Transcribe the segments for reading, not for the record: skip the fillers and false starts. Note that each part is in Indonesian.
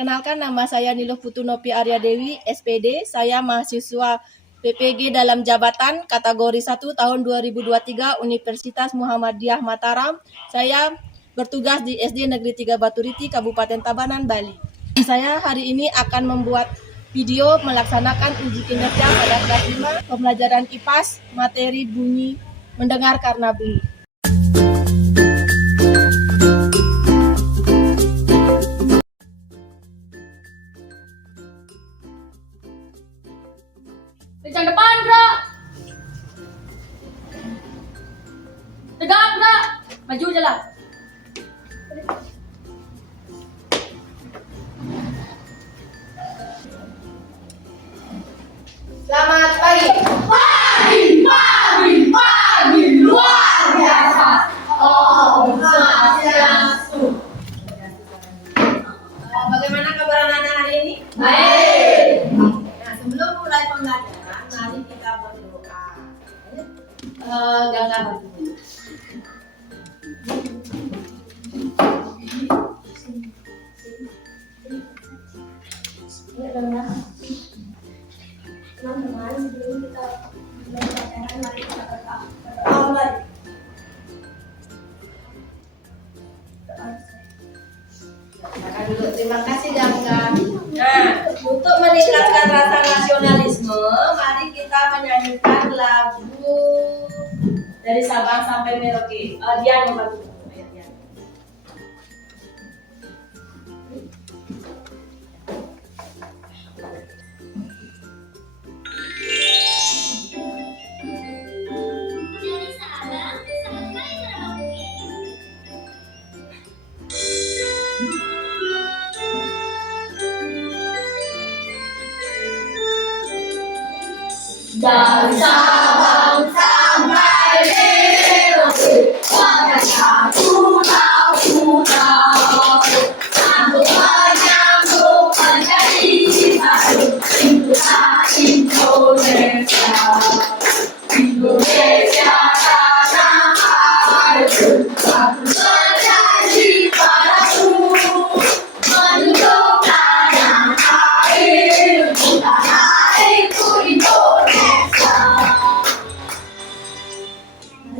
Kenalkan, nama saya Niluh Putunopi Arya Dewi, SPD. Saya mahasiswa PPG dalam jabatan kategori 1 tahun 2023 Universitas Muhammadiyah Mataram. Saya bertugas di SD Negeri 3 Baturiti, Kabupaten Tabanan, Bali. Saya hari ini akan membuat video melaksanakan uji kinerja pada kelas 5 pembelajaran IPAS materi bunyi mendengar karena bunyi. Kencang depan, gerak. Tegak, gerak. Maju jalan. Selamat pagi. Pagi, luar biasa. Om Swastiastu. Bagaimana kabar anak-anak hari ini? Baik. Nah, sebelum mulai pembelajaran, mari kita berdoa. Gangga berdiri. Teman-teman, sebelum kita belajar, mari kita berdoa. Makan dulu. Terima kasih Gangga. Nah, untuk meningkatkan rasa nasionalisme, mari kita menyanyikan lagu dari Sabang sampai Merauke. Dian membantu. Dian. Dari Sabang sampai Merauke. Dari Sabang sampai Merauke, wahai pulau-pulau, sambut menyambut menjadi satu, itulah Indonesia. Indonesia tanah airku, aku berjanji padamu, menunjuk tanah airku, tanah airku Indonesia.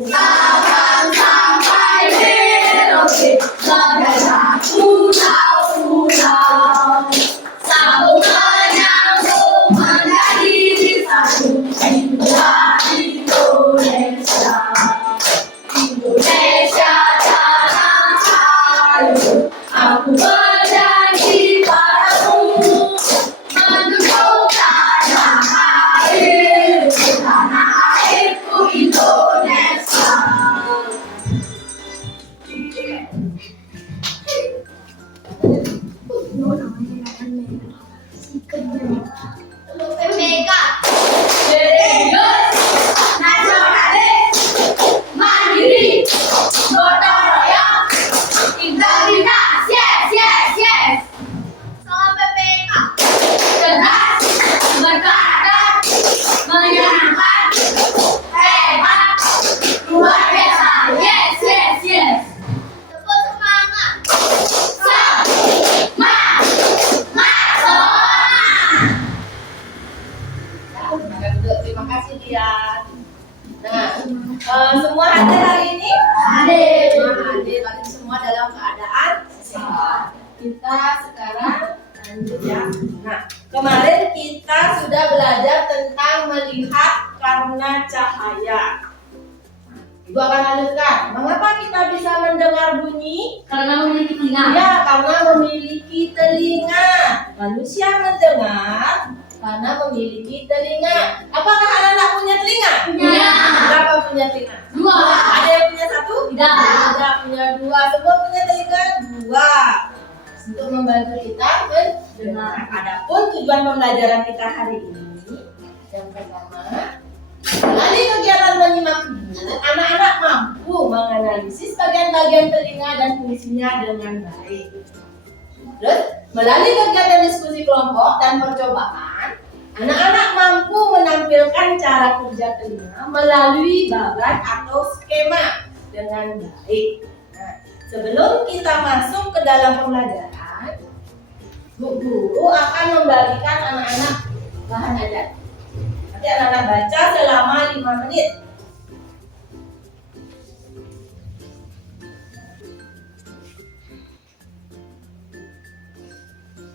Sabang sampai Merauke, bagaikan pulau-pulau, sambut menyambut menjadi satu, itulah Indonesia. Indonesia tanah airku, aku berjanji padamu, menunjuk tanah airku Indonesia. PPK, Serius, nasionalis, mandiri, gotong royong, integritas, yes. salam PPK. Cerdas, berkarakter, menyenangkan, hebat, luar biasa, yes. Tepuk semangat. Makan dulu. Terima kasih Dian. Nah, semua hadir hari ini? Hadir. Hadir. Tadi semua dalam keadaan sehat. Kita sekarang lanjut ya. Nah, kemarin kita sudah belajar tentang melihat karena cahaya. Ibu akan lanjutkan. Mengapa kita bisa mendengar bunyi? Karena memiliki telinga. Ya, karena memiliki telinga. Manusia mendengar karena memiliki telinga. Apakah anak-anak punya telinga? Punya. Berapa punya telinga? 2. Ada yang punya 1? Tidak. Tidak punya 2. Semua punya telinga 2. Untuk membantu kita mendengar. Adapun tujuan pembelajaran kita hari ini, yang pertama, melalui kegiatan menyimak video, anak-anak mampu menganalisis bagian-bagian telinga dan fungsinya dengan baik. Terus, melalui kegiatan diskusi kelompok dan percobaan, anak-anak mampu menampilkan cara kerja telinga melalui bagan atau skema dengan baik. Nah, sebelum kita masuk ke dalam pembelajaran, Guru akan membagikan anak-anak bahan ajar. Nanti anak-anak baca selama 5 menit.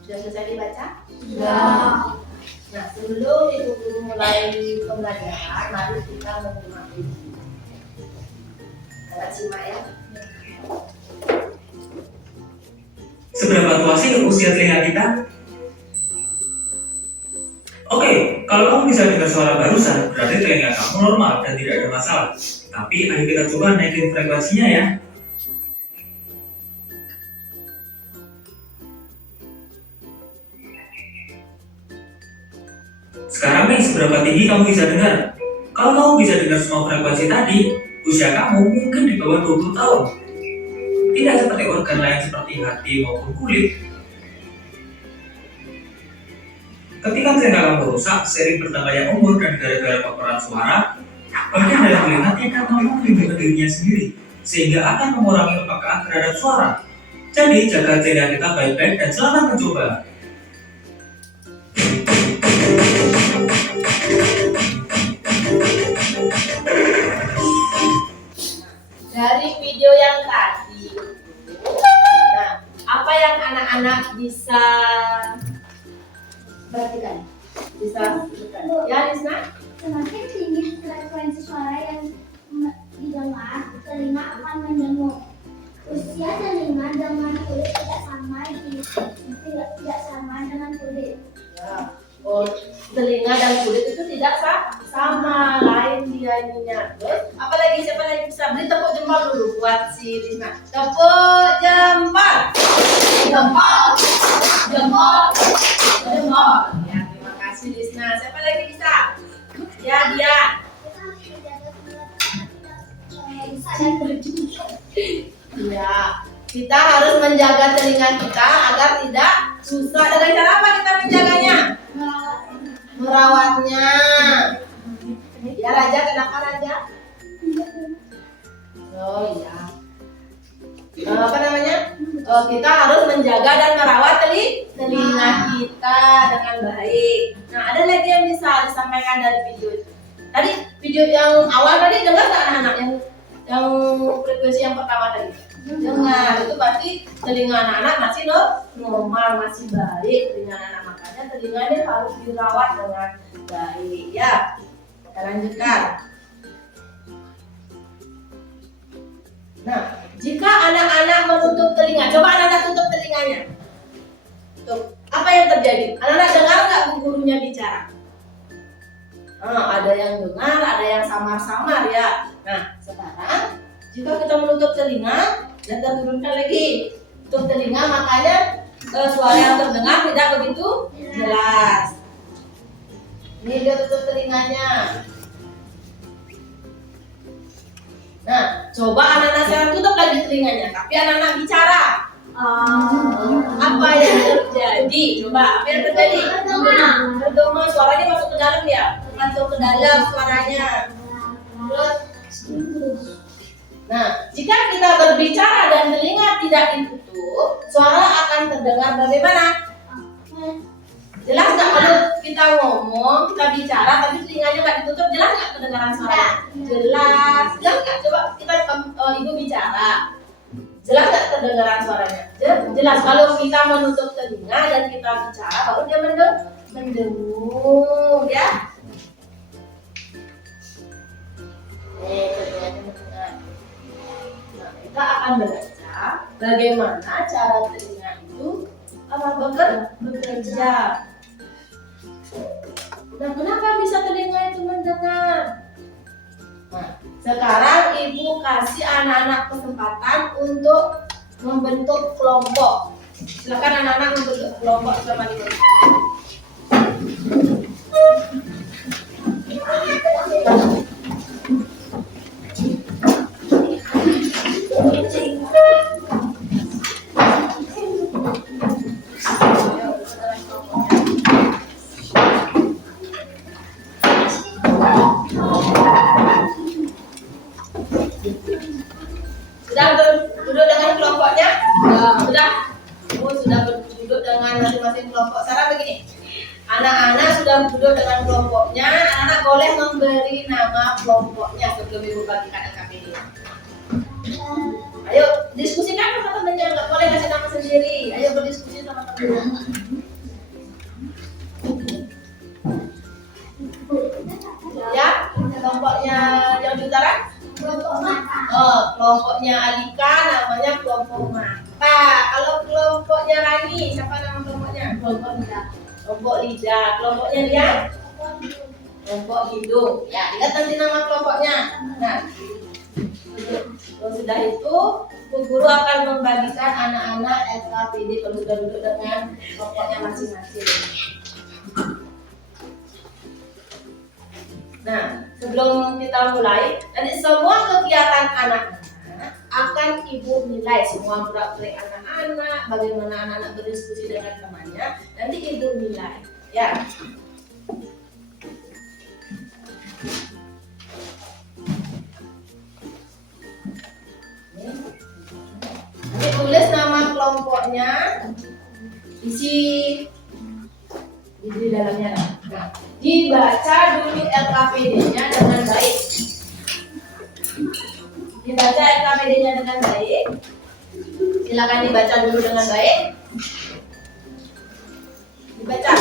Sudah selesai dibaca? Sudah. Nah, sebelum ibu guru mulai pembelajaran, mari kita menyimak dulu. Kita simak ya. Seberapa tua sih usia telinga kita? Oke, kalau kamu bisa dengar suara barusan, berarti telinga kamu normal dan tidak ada masalah. Tapi ayo kita coba naikin frekuensinya ya. Sekarang nih, seberapa tinggi kamu bisa dengar? Kalau kamu bisa dengar semua frekuensi tadi, usia kamu mungkin di bawah 20 tahun. Tidak seperti organ lain seperti hati maupun kulit. Ketika telinga kamu rusak, sering bertambahnya umur dan gara-gara paparan suara, bahkan ada yang melihat yang ngomong dengan dirinya sendiri, sehingga akan mengurangi kepekaan terhadap suara. Jadi, jaga telinga kita baik-baik dan selamat mencoba. Dari video yang tadi, nah, apa yang anak-anak bisa perhatikan? Bisa ya, Lisna? Semakin tinggi frekuensi suara yang didengar, telinga akan mendengung. Usia telinga dengan kulit tidak sama dengan kulit. Ya. Oh, telinga dan kulit itu tidak sama, lain dia ininya. Terus, apalagi siapa lagi bisa beri tepuk jempol dulu buat si Lisna. Tepuk jempol. Jempol. Jempol. Jempol. Ya, terima kasih Lisna. Siapa lagi bisa? Ya, dia. Ya, kita harus menjaga telinga kita agar tidak susah. Dengan cara apa kita menjaganya? Merawatnya. Ya Raja, kenapa Raja? Oh iya. Apa namanya? Kita harus menjaga dan merawat telinga kita dengan baik. Nah, ada lagi yang bisa disampaikan dari video itu. Tadi video yang awal tadi dengar nggak anak-anak yang frekuensi yang pertama tadi? Dengar. Itu berarti telinga anak-anak masih normal, masih baik telinga anak-anak. Makanya telinganya harus dirawat dengan baik ya. Kita lanjutkan. Nah, jika anak-anak menutup telinga, coba anak-anak tutup telinganya. Tuh, apa yang terjadi? Anak-anak dengar nggak bu gurunya bicara? Ada yang dengar, ada yang samar-samar ya. Nah, sekarang jika kita menutup telinga dan kita turunkan lagi tutup telinga, makanya suara yang terdengar tidak begitu jelas. Ini dia tutup telinganya. Nah, coba anak-anak sekarang tutup lagi telinganya, tapi anak-anak bicara. Apa yang terjadi? Coba, apa yang terjadi? Berdoma, suaranya masuk ke dalam ya? Masuk ke dalam suaranya. Nah, jika kita berbicara dan telinga tidak ditutup, suara akan terdengar bagaimana? Jelas nggak kalau kita ngomong, kita bicara, tapi telinganya nggak ditutup, jelas nggak kedengaran suara? Jelas. Jelas nggak? Coba kita ibu bicara. Jelas nggak kedengaran suaranya? Jelas. Kalau kita menutup telinga dan kita bicara, baru dia mendengung, ya. Telinganya mendengar. Nah, kita akan belajar bagaimana cara telinga itu bekerja. Nah, kenapa bisa telinga itu mendengar? Nah, sekarang ibu kasih anak-anak kesempatan untuk membentuk kelompok. Silakan anak-anak membentuk kelompok selama 5 menit. Sudah duduk dengan kelompoknya? Sudah. Sudah duduk dengan dengan masing-masing kelompok. Sarah begini, anak-anak sudah duduk dengan kelompoknya, anak-anak boleh memberi nama kelompoknya sebelum ibu bagikan LKPD. Ayo diskusikan sama temennya, nggak boleh kasih nama sendiri. Ayo berdiskusi sama temennya. Ya, kelompoknya yang di utara? Kelompok mata. Oh, kelompoknya Alika namanya kelompok mata. Kalau kelompoknya Rani, siapa nama kelompoknya? Kelompok lidah. Kelompok lidah. Kelompoknya dia? Kelompok hidung. Ya, ingat nanti nama kelompoknya. Nah, kalau sudah itu, Bu Guru akan membagikan anak-anak LKPD kalau sudah duduk dengan kelompoknya masing-masing. Nah, sebelum kita mulai, nanti semua kegiatan anak-anak akan ibu nilai. Semua gerak-gerik anak-anak, bagaimana anak-anak berdiskusi dengan temannya, nanti ibu nilai. Ya. Nanti tulis nama kelompoknya, isi di dalamnya. Nah, dibaca dulu LKPD-nya dengan baik. Dibaca LKPD-nya dengan baik. Silakan dibaca dulu dengan baik. Dibaca.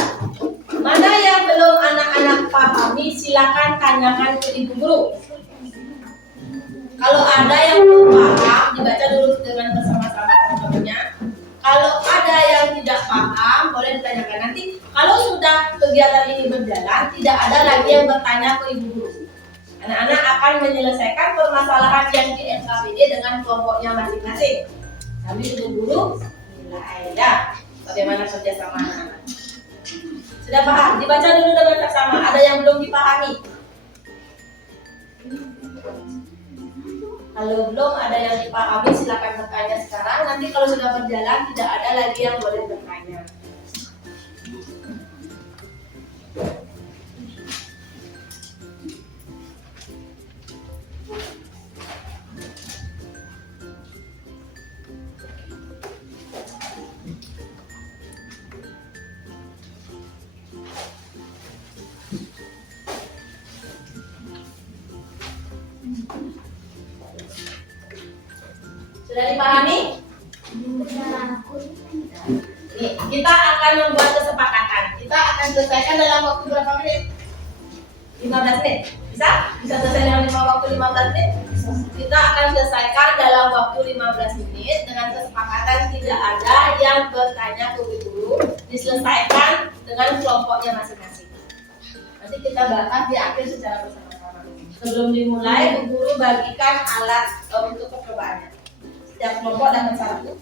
Mana yang belum anak-anak pahami, silakan tanyakan ke ibu guru. Kalau ada yang belum paham, dibaca dulu dengan bersama-sama teman-temannya. Kalau ada yang tidak paham, boleh ditanyakan nanti. Kalau sudah kegiatan ini berjalan, tidak ada lagi yang bertanya ke ibu guru. Anak-anak akan menyelesaikan permasalahan yang di LKPD dengan kelompoknya masing-masing. Kami ibu guru nilai ya. Bagaimana kerjasama anak-anak? Sudah paham? Dibaca dulu dengan bersama. Ada yang belum dipahami? Kalau belum ada yang dipahami, silakan bertanya sekarang. Nanti kalau sudah berjalan, tidak ada lagi yang boleh bertanya. Sudah dipahami? Nih, kita akan membuat kesepakatan. Kita akan selesaikan dalam waktu berapa menit? 15 menit. Bisa? Bisa selesai dalam waktu 15 menit? Kita akan selesaikan dalam waktu 15 menit dengan kesepakatan tidak ada yang bertanya ke guru. Diselesaikan dengan kelompoknya masing-masing. Nanti kita bahas di akhir secara bersama-sama. Sebelum dimulai, guru bagikan alat untuk percobaannya. Setiap kelompok dapat satu.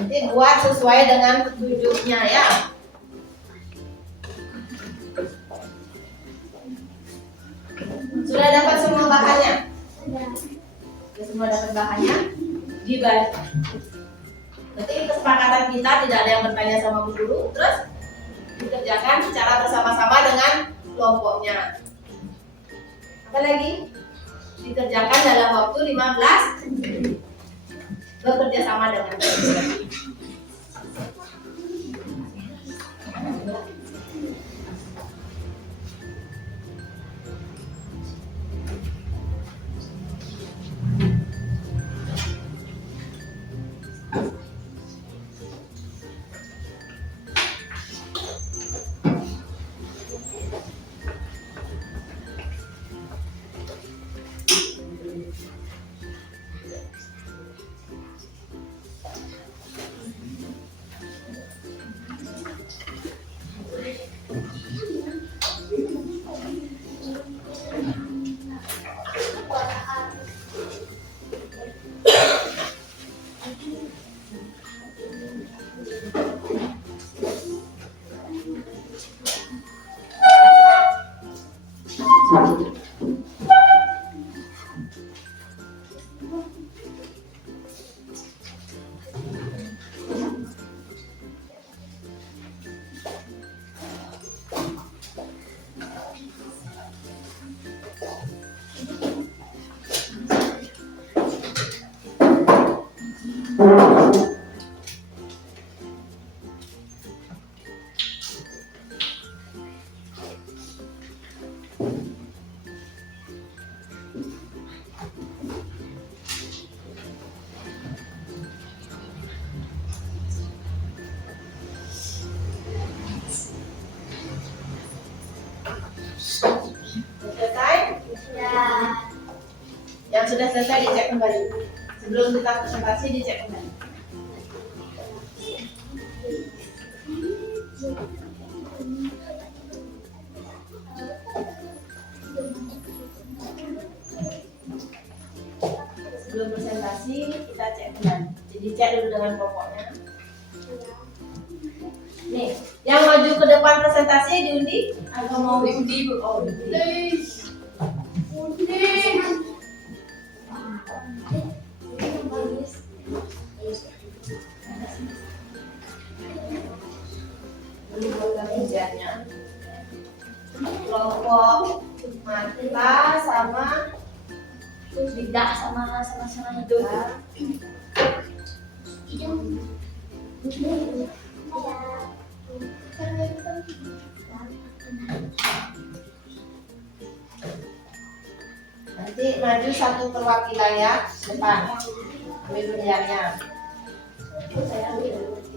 Nanti buat sesuai dengan petunjuknya ya. Sudah dapat semua bahannya? Sudah semua dapat bahannya? Dibaca. Berarti kesepakatan kita tidak ada yang bertanya sama bu guru, terus dikerjakan secara bersama-sama dengan kelompoknya. Apa lagi? Dikerjakan dalam waktu 15 menit. Bekerja sama dengan sudah selesai dicek kembali. Sebelum kita presentasi dicek kembali. Sebelum presentasi kita cek kembali. Jadi cek dulu dengan kelompoknya. Nih, yang maju ke depan presentasi diundi atau mau diundi? Oh, diundi. Mejanya kelompok mata sama Tidak sama hidup. nanti maju satu perwakilan ya depan ambil undiannya.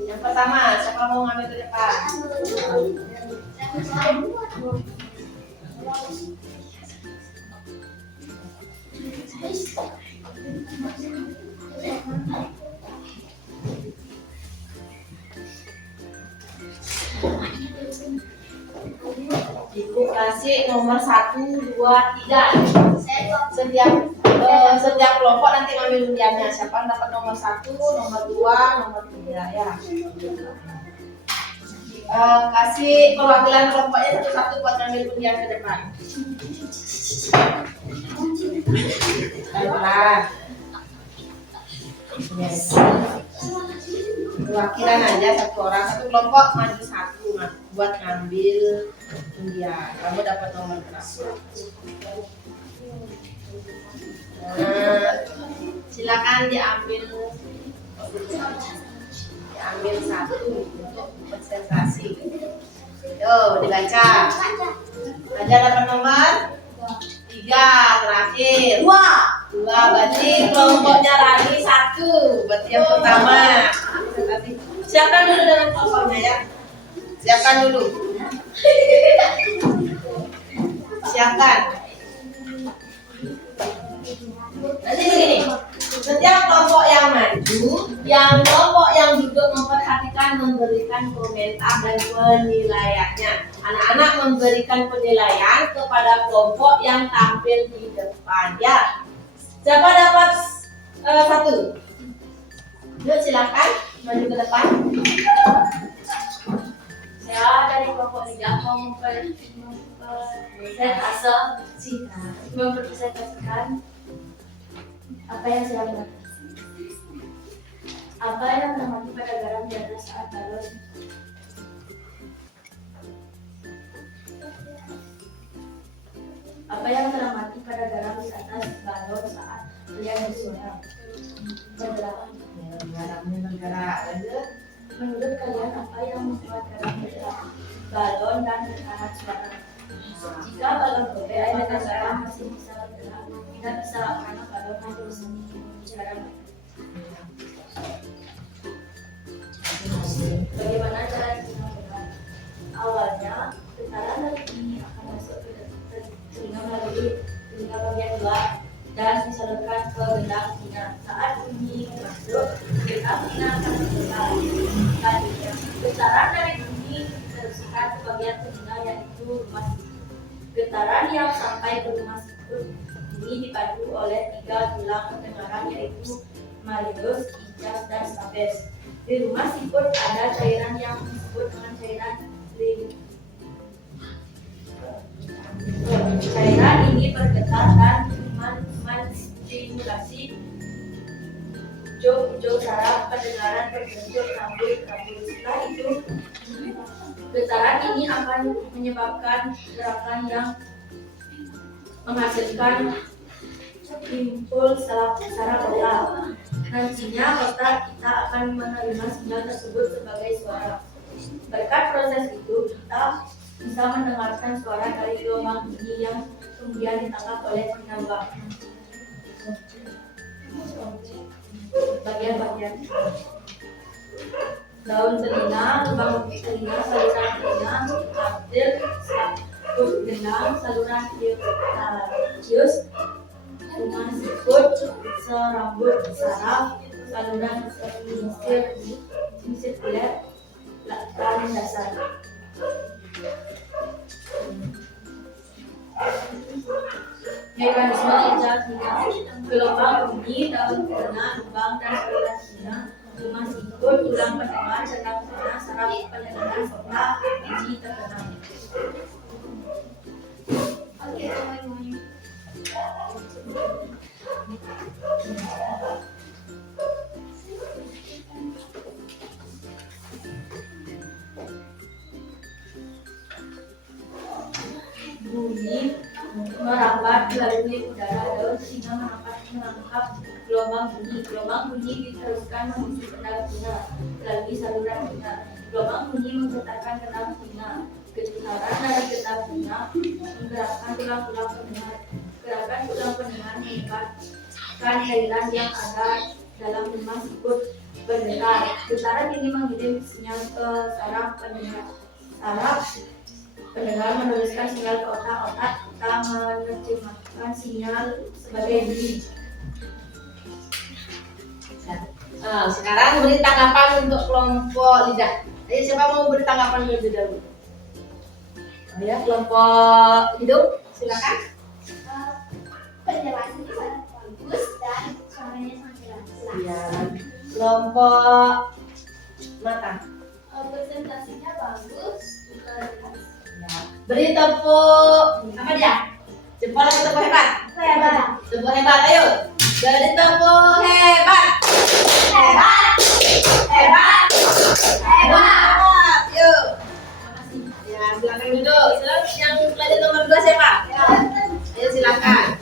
Yang pertama siapa mau ngambil ke depan? Ibu kasih nomor 1, 2, 3. Setiap kelompok nanti ngambil undiannya. Siapa yang dapat nomor 1, nomor 2, nomor 3 ya. Kasih perwakilan kelompoknya satu-satu buat ngambil undian ke depan. Pelan-pelan. Yes. Perwakilan aja satu orang, satu kelompok maju satu buat ngambil undian. Kamu dapat nomor berapa? Silakan diambil satu untuk presentasi. Yo, dibaca. Aja dapat nomor 3 terakhir. 2 berarti kelompoknya Rani 1. Berarti yang pertama. Siapkan dulu dengan kelompoknya ya. Siapkan dulu. Siapkan. Nanti begini. Setiap kelompok yang maju, yang kelompok yang duduk memperhatikan memberikan komentar dan penilaiannya. Anak-anak memberikan penilaian kepada kelompok yang tampil di depan ya. Siapa dapat 1? Yuk silakan maju ke depan. Saya dari kelompok 3 mau mempresentasikan apa yang saya lakukan. Apa yang mengamati pada garam di atas saat balon? Apa yang mengamati pada garam di atas balon saat kalian bersuara? Bergerak. Garamnya bergerak. Lanjut. Menurut kalian apa yang membuat garam bergerak? Balon dan tekanan suara. Jika balon berbeda dengan garam masih bisa bergerak, tidak bisa karena balon hanya berbicara. Bagaimana cara telinga bergerak? Awalnya, getaran dari ini akan masuk ke telinga melalui telinga bagian luar dan disalurkan ke gendang telinga. Saat bunyi masuk, gendang telinga akan bergerak. Selanjutnya, getaran dari bunyi diteruskan ke bagian telinga yaitu rumah sikut. Getaran yang sampai ke rumah sikut ini dipadu oleh 3 tulang pendengaran yaitu malleus, ijaz, dan stapes. Di rumah sikut ada cairan yang disebut dengan cairan lim. Cairan ini bergetar dan menstimulasi hijau saraf pendengaran berbentuk rambut-rambut. Setelah itu, getaran ini akan menyebabkan gerakan yang menghasilkan impuls saraf otak. Nantinya otak kita akan menerima sinyal tersebut sebagai suara. Berkat proses itu, kita bisa mendengarkan suara dari gelombang ini yang kemudian ditangkap oleh penambang. Bagian-bagian daun telinga, lubang telinga, saluran telinga, arter, gendang, saluran ius, rumah sikut, serambut saraf, saluran sirkuler, lahan dasar. Mekanisme kerja telinga, gelombang bunyi, daun telinga, lubang dan saluran telinga, rumah siput, tulang pendengar, cakap telinga, saraf pendengar, serta biji terkena. Oke, teman-teman. Bunyi merambat melalui udara, daun telinga menangkap gelombang bunyi diteruskan menuju ke dalam telinga melalui saluran telinga. Gelombang bunyi menggetarkan kenal telinga, getaran dari getah telinga menggerakkan tulang-tulang pendengar. Gerakan tulang pendengar menyebabkan cairan yang ada dalam rumah siput bergetar. Getaran ini mengirim sinyal ke saraf pendengar. Saraf pendengar meneruskan sinyal ke otak. Otak kita menerjemahkan sinyal sebagai bunyi. Nah, sekarang beri tanggapan untuk kelompok lidah. Ayo, siapa mau beri tanggapan lebih dahulu? Ayo, kelompok hidung, silakan. Penjelasannya sangat bagus dan suaranya sangat jelas. Ya, kelompok mata. Presentasinya bagus, juga jelas. Ya. Beri tepuk apa dia? Jempol atau tepuk hebat? Hebat. Tepuk hebat, ayo. Beri tepuk hebat. Hebat. Hebat. Hebat. Yuk. Ya, silakan duduk. Silakan yang pelajar nomor 2 siapa? Ayo silakan.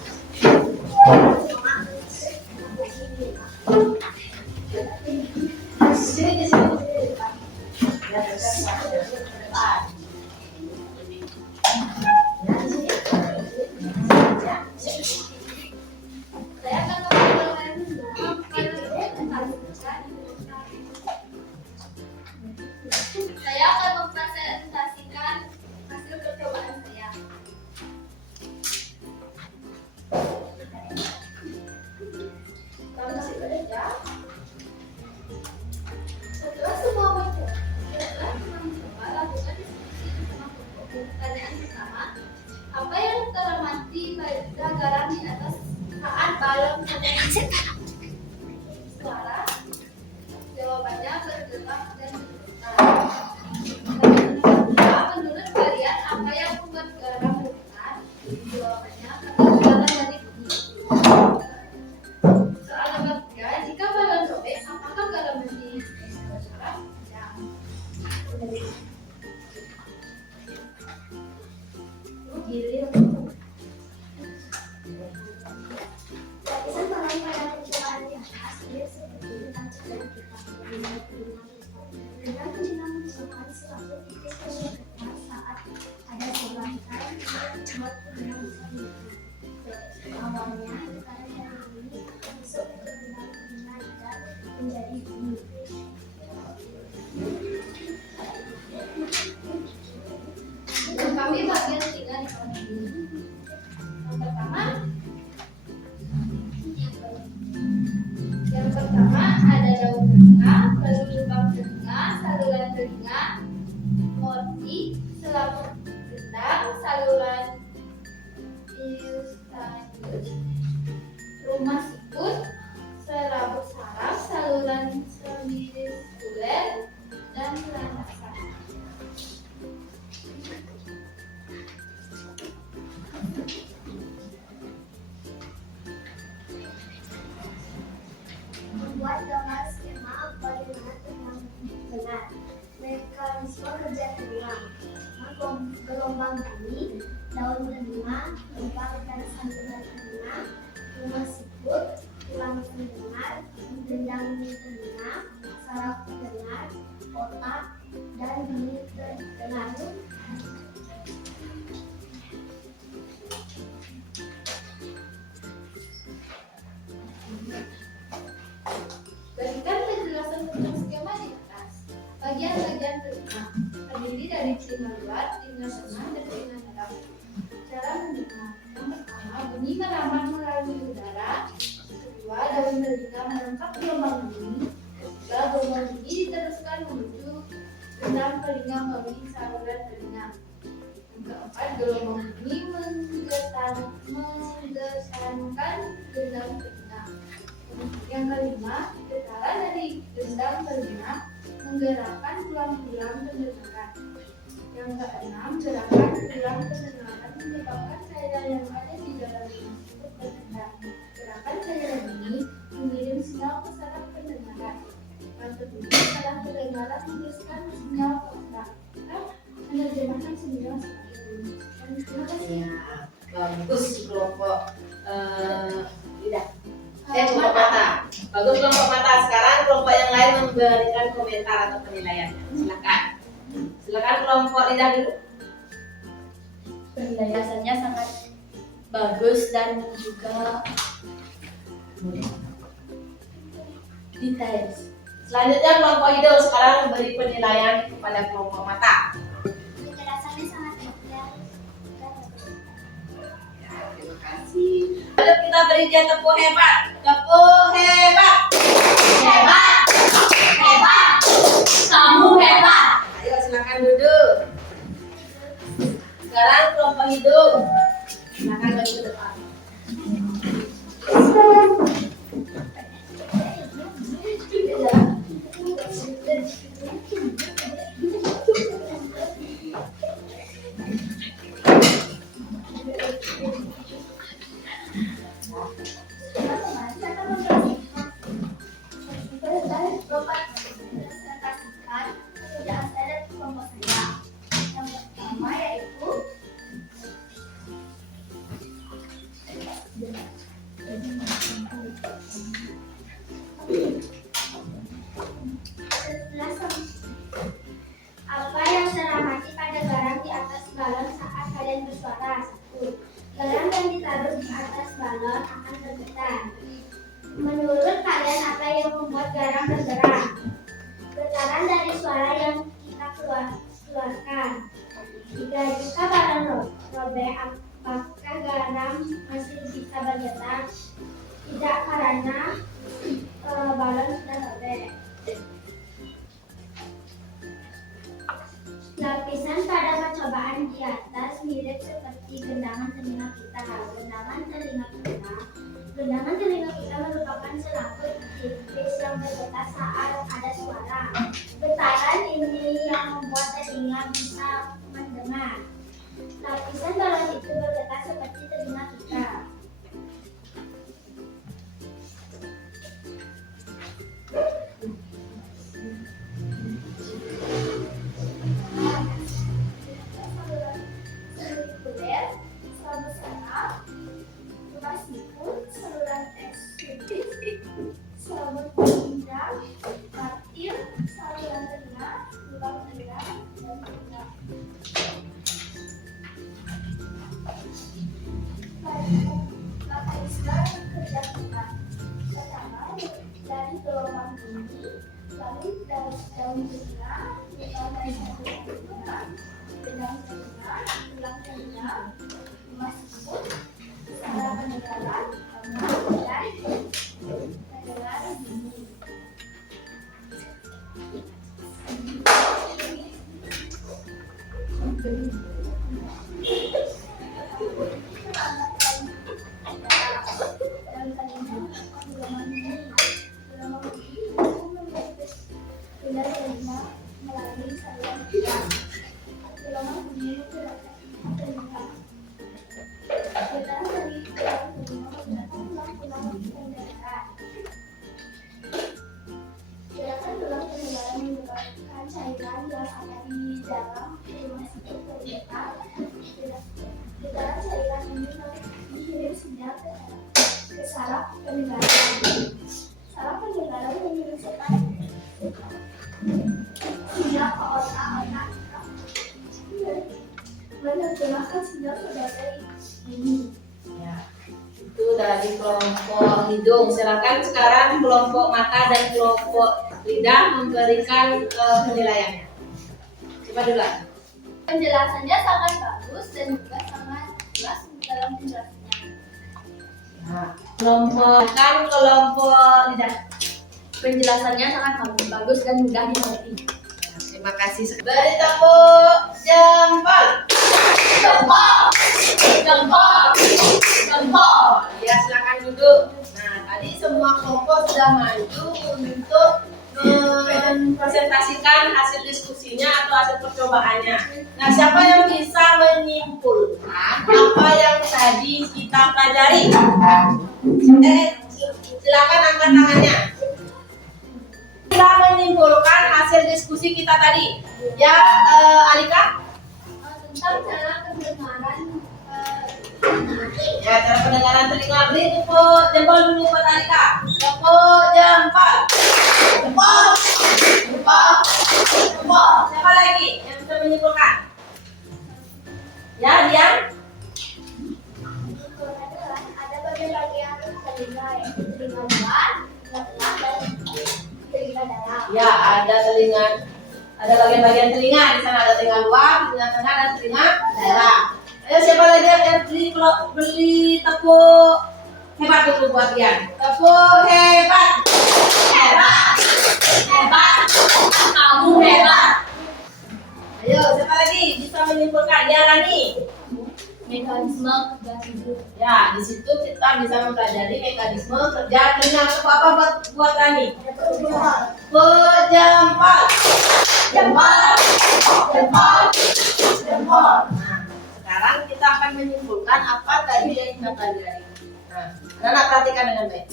Sini ke sini. Ya, depan. Saya akan memperkenalkan saya akan mempresentasikan hasil percobaan saya. Kamu masih bekerja? Setelah semua mencoba, lakukan diskusi bersama kelompok. Pertanyaan pertama, apa yang teramati pada garam di atas saat balon sedang suara? Jawabannya bergerak dan bergetar. Menurut kalian, apa yang membuat garam bergetar? Jawabannya ketinggalan dari bunyi. Soal nomor 3, jika balon robek, apakah garam menjadi bergerak? Tidak. Gilir. Lapisan balon pada percobaan di atas mirip seperti kaca dan pipa. Dengan menjelang percobaan selalu tipis bergetar saat ada gelombang getaran yang membuat pendengar bisa melihat. Awalnya getaran dari bunyi akan masuk ke gelombang telinga dan menjadi bunyi. Dan kami bagian telinga di bawah ini. Yang pertama ada daun telinga, lalu lubang telinga, saluran telinga, morti, selaput gendang, saluran eustachius, rumah siput, serabut saraf, saluran semicirkuler, dan landasan. Membuat gambar skema bagaimana telinga benar. Mekanisme kerja telinga. Gelombang bunyi, daun telinga, lubang dan saluran telinga, rumah siput, tulang pendengar, gendang telinga, saraf pendengar, otak, dan bunyi terdengar. Berikan penjelasan tentang skema di atas. Bagian-bagian telinga terdiri dari telinga luar, telinga tengah, dan telinga dalam. Cara mendengar. Yang pertama, bunyi merambat melalui udara. Kedua, daun telinga menangkap gelombang bunyi. Ketiga, gelombang bunyi diteruskan menuju gendang telinga melalui saluran telinga. Yang keempat, gelombang bunyi menggetarkan gendang telinga. Yang kelima, getaran dari gendang telinga menggerakkan tulang-tulang pendengaran. Yang keenam, gerakan tulang pendengaran menyebabkan cairan yang ada di dalam telinga untuk bergerak. Gerakan cairan ini mengirim sinyal ke saraf pendengaran. Yang ketujuh, saraf pendengaran meneruskan sinyal ke otak. Menerjemahkan sinyal seperti ini. Terima kasih. Ya, bagus kelompok lidah. Kelompok mata. Bagus kelompok mata. Sekarang kelompok yang lain memberikan komentar atau penilaiannya. Silakan. Silakan kelompok lidah dulu. Penjelasannya sangat bagus dan juga detail. Selanjutnya kelompok hidung sekarang memberi penilaian kepada kelompok mata. Penjelasannya sangat detail dan Ya, terima kasih. Lalu kita beri dia tepuk hebat. Tepuk hebat. Hebat. Hebat. Kamu hebat. Ayo silakan duduk. Sekarang kelompok hidung. Silakan maju ke depan. Apa yang teramati pada garam di atas balon saat kalian bersuara? 1. Garam yang ditaruh di atas balon akan bergetar. Menurut kalian apa yang membuat garam bergerak? Getaran dari suara yang kita keluarkan. 3. Jika balon robek, apakah garam masih bisa bergetar? Tidak, karena balon sudah robek. Lapisan pada percobaan di atas mirip seperti gendangan telinga kita. Gendangan telinga kita merupakan selaput tipis yang bergetar saat ada suara. Getaran ini yang membuat telinga bisa mendengar. Lapisan balon itu bergetar seperti telinga kita. Saluran saraf, tulang siput, saluran eksekutif, saluran ginjal, patil, saluran telinga, tulang telinga, dan telinga. Mekanisme kerja kita. Pertama, dari gelombang bunyi, lalu dari daun telinga, dari saluran telinga, gendang telinga, tulang telinga, tulang siput, saraf pendengaran, dan pendengaran bunyi. Gerakan tulang pendengaran menyebabkan cairan yang ada di dalam tulang siput bergetar. Getaran cairan ini mengirim sinyal ke saraf pendengaran. Saraf pendengaran mengirimkan sinyal ke otak menerjemahkan sinyal sebagai ini. Ya, itu dari kelompok hidung. Silakan sekarang kelompok mata dan kelompok lidah memberikan penilaiannya. Coba dulu. Penjelasannya sangat bagus dan juga sangat jelas dalam penjelasannya. Ya, Nah, kelompok lidah. Penjelasannya sangat bagus dan mudah dimengerti. Terima kasih. Beri tepuk jempol. Jempol, jempol, jempol. Ya, silakan duduk. Nah, tadi semua kelompok sudah maju untuk mempresentasikan hasil diskusinya atau hasil percobaannya. Nah, siapa yang bisa menyimpulkan apa yang tadi kita pelajari? Silakan angkat tangannya. Bisa menyimpulkan hasil diskusi kita tadi. Ya, Alika? Tentang cara pendengaran Ya, cara pendengaran telinga. Beri tepuk jempol dulu buat Alika. Tepuk jempol. Jempol. Jempol. Jempol. Siapa lagi yang bisa menyimpulkan? Ya, Dian? ada bagian-bagian telinga yaitu telinga luar, telinga tengah, dan telinga dalam. Ya, ada telinga. Ada bagian-bagian telinga. Di sana ada telinga luar, telinga tengah, dan telinga dalam. Ayo, siapa lagi yang beli tepuk hebat dulu buat Dian? Tepuk hebat. Hebat, hebat, kamu hebat. Ayo, siapa lagi bisa menyimpulkan? Ya, Rani. Mekanisme kerja tubuh. Ya, di situ kita bisa mempelajari mekanisme kerja telinga. Tepuk apa buat Rani? Jempol. Jempol. Jempol. Jempol. Nah, sekarang kita akan menyimpulkan apa tadi yang kita pelajari. Nah, anak perhatikan dengan baik.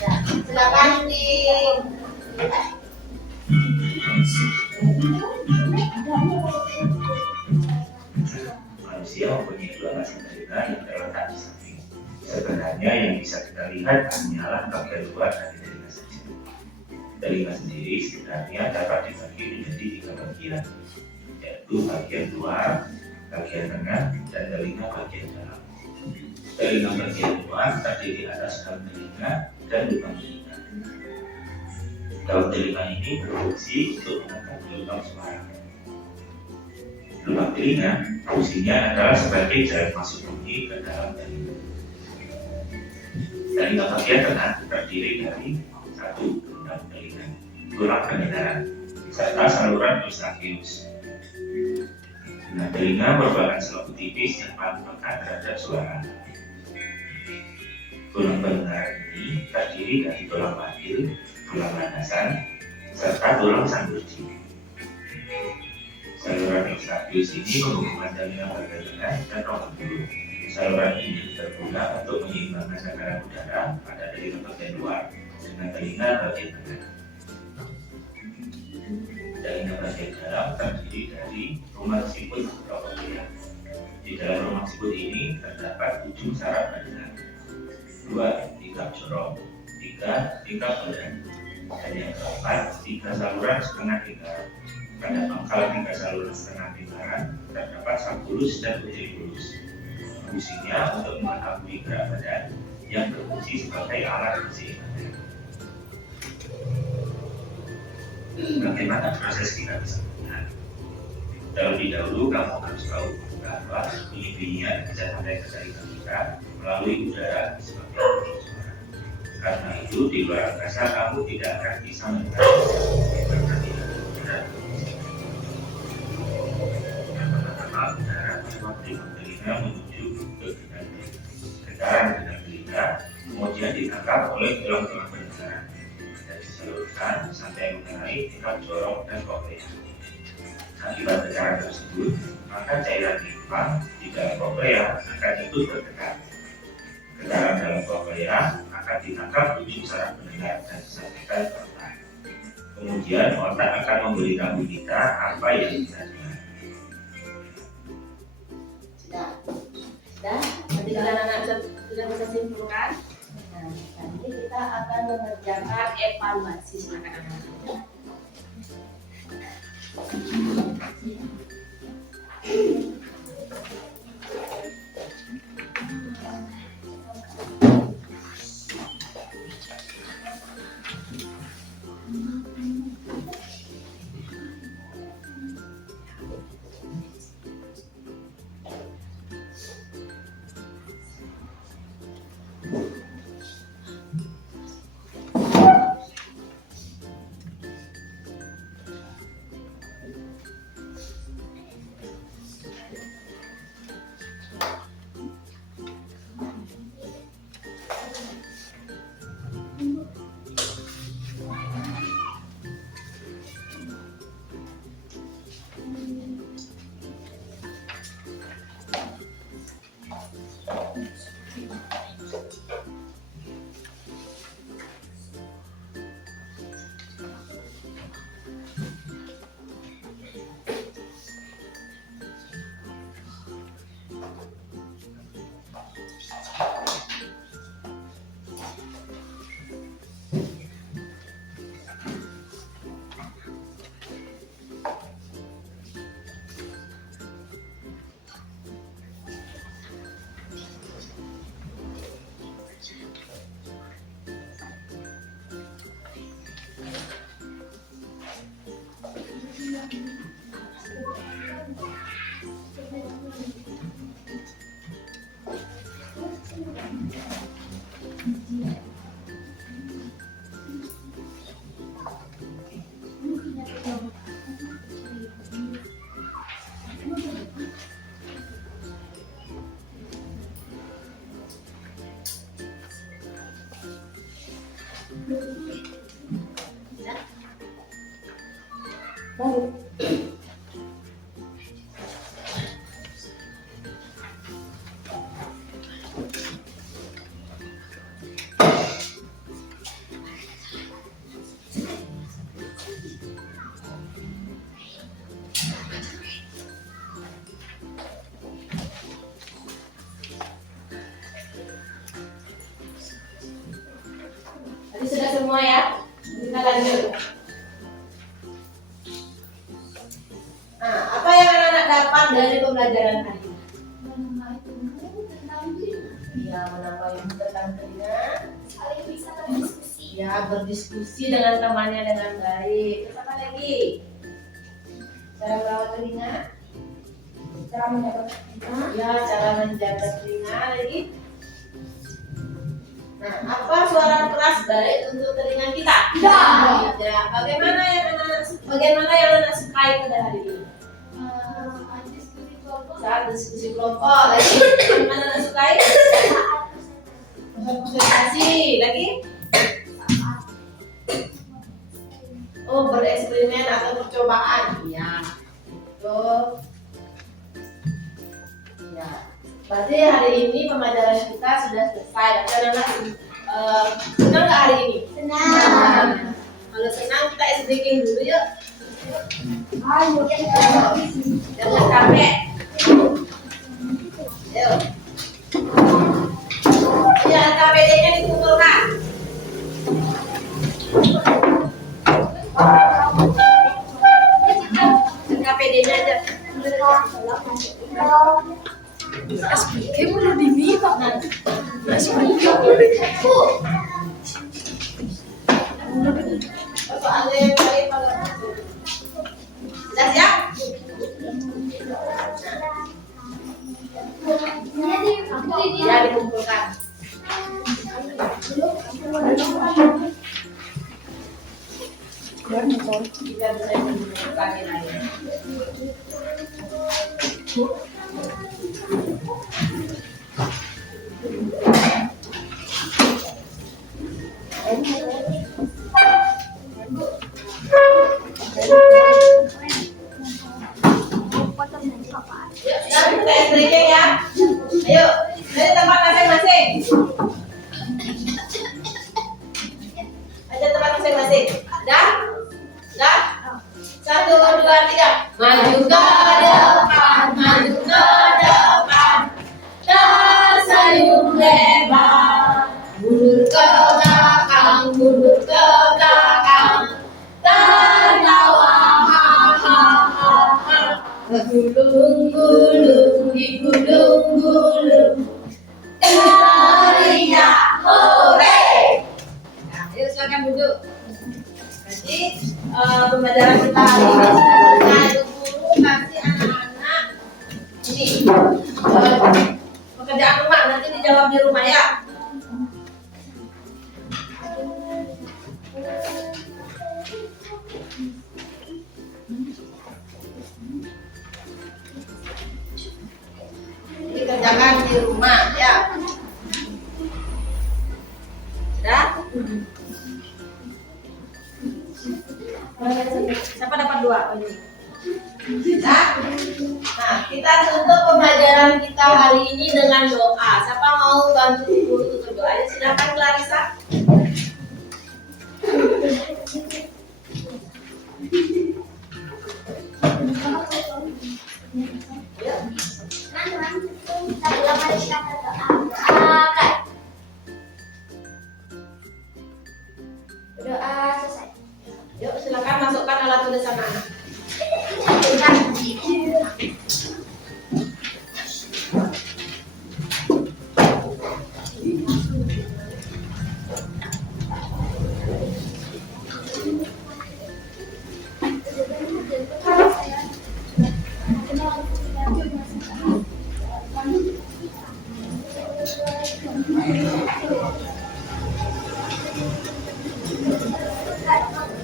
Ya, silakan di Manusia mempunyai dua pasang telinga yang terletak di samping. Sebenarnya yang bisa kita lihat hanyalah bagian luar dari telinga saja. Telinga sendiri sebenarnya dapat dibagi menjadi tiga bagian, yaitu bagian luar, bagian tengah, dan telinga bagian dalam. Telinga bagian luar terdiri atas daun telinga dan lubang telinga. Daun telinga ini berfungsi untuk mengangkat gelombang suara. Lubang telinga fungsinya adalah sebagai jalan masuk bunyi ke dalam telinga. Telinga bagian tengah terdiri dari satu daun telinga, tulang pendengaran, serta saluran Eustachius. Nah, telinga merupakan selaput tipis yang paling pekat terhadap suara. Tulang pendengaran ini terdiri dari tulang patil, tulang landasan, serta tulang samburji. Saluran Eustachius ini menghubungkan telinga bagian tengah dan rongga mulut. Saluran ini berguna untuk menyeimbangkan tekanan udara pada telinga bagian luar dengan telinga bagian tengah. Telinga bagian dalam terdiri dari rumah siput trochlear. Di dalam rumah siput ini terdapat ujung saraf pendengar, 2 tingkap corong, 3 tingkap badan, dan yang keempat 3 saluran setengah lingkaran. Pada pangkal 3 saluran setengah lingkaran terdapat subulus dan utilibulus. Fungsinya untuk mengetahui gerak badan yang berfungsi sebagai alat keseimbangan. Bagaimana proses kita bisa mendengar? Terlebih dahulu kamu harus tahu bahwa bunyi-bunyian bisa sampai ke telinga kita melalui udara sebagai penyebab suara. Karena itu di luar angkasa kamu tidak akan bisa mendengar karena tidak ada udara. Pertama-tama udara lewat telinga menuju ke gendang telinga. Getaran gendang telinga kemudian ditangkap oleh tulang-tulang pendengaran dan disalurkan sampai mengenai tingkat corong dan koklea. Akibat getaran tersebut, maka cairan limpa di dalam koklea akan ikut bergetar. Getaran dalam koklea akan ditangkap ujung saraf pendengar dan disampaikan ke otak. Kemudian otak akan memberitahu kita apa yang kita dengar. Sudah, nanti anak-anak sudah bisa simpulkan. Nah, nanti kita akan mengerjakan evaluasi. Silakan anak-anak. Baru. Tadi sudah semua ya. Kita lanjut. Nah, apa yang anak-anak dapat dari pembelajaran hari ini? Ya, menambah ilmu tentang telinga. Saling bisa berdiskusi. Ya, berdiskusi dengan temannya dengan baik. Terus apa lagi? Cara merawat telinga. Cara menjaga telinga. Ya, cara menjaga telinga lagi. Nah, apa suara keras baik untuk telinga kita? Tidak. Bagaimana yang anak sukai pada hari ini? Diskusi kelompok. Saat diskusi kelompok. Lagi, mana anak sukai? Konsentrasi. Lagi? Oh, bereksperimen atau percobaan. Iya. Betul. Ya. Berarti hari ini pembelajaran kita sudah selesai. Anak-anak senang nggak hari ini? Senang. Kalau senang kita SBK dulu yuk. Ayo. Jangan capek. Yuk. Ya, KPD-nya dikumpulkan. KPD-nya aja. SPK belum diminta. SPK Sudah siap? Ya, dikumpulkan. Kita bisa dikumpulkan lagi. Ya, kita SBK ya. Ayo, dari tempat masing-masing. Aja tempat masing-masing. Dah? Dah? 1, 2, 3. Maju ke depan, maju ke depan. Tersenyum lebar. Mundur ke belakang, mundur ke belakang. Tertawa, ha ha ha ha. Gulung-gulung di gulung-gulung. Teriak hore. Nah, yuk silakan duduk. Nanti pembelajaran kita hari ini sudah selesai. Guru kasih anak-anak ini pekerjaan rumah, nanti dijawab di rumah ya. Dikerjakan di rumah ya. Sudah? Siapa dapat 2? Oh, ini. Nah, kita tutup pembelajaran kita hari ini dengan doa. Siapa mau bantu guru tutup doa? Ayo, silakan Clarissa. Teman-teman, kita mari kita berdoa. Berdoa selesai. Yuk, silakan masukkan alat tulisan anak.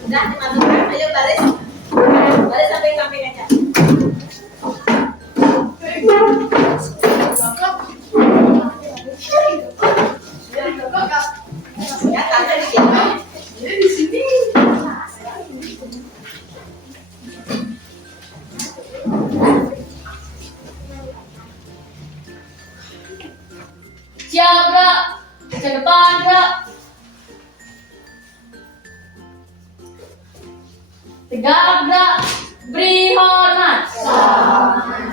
Sudah dimasukkan. Ayo baris. Baris sampai kaca. Ya, tangan digendong. Di sini. Siap, Bra. Ke depan, Bra. Tegak, Bra. Beri hormat.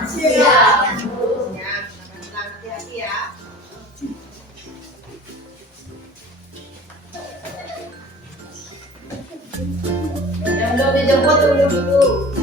Siap. Hati-hati ya. Yang belum dijemput tunggu dulu.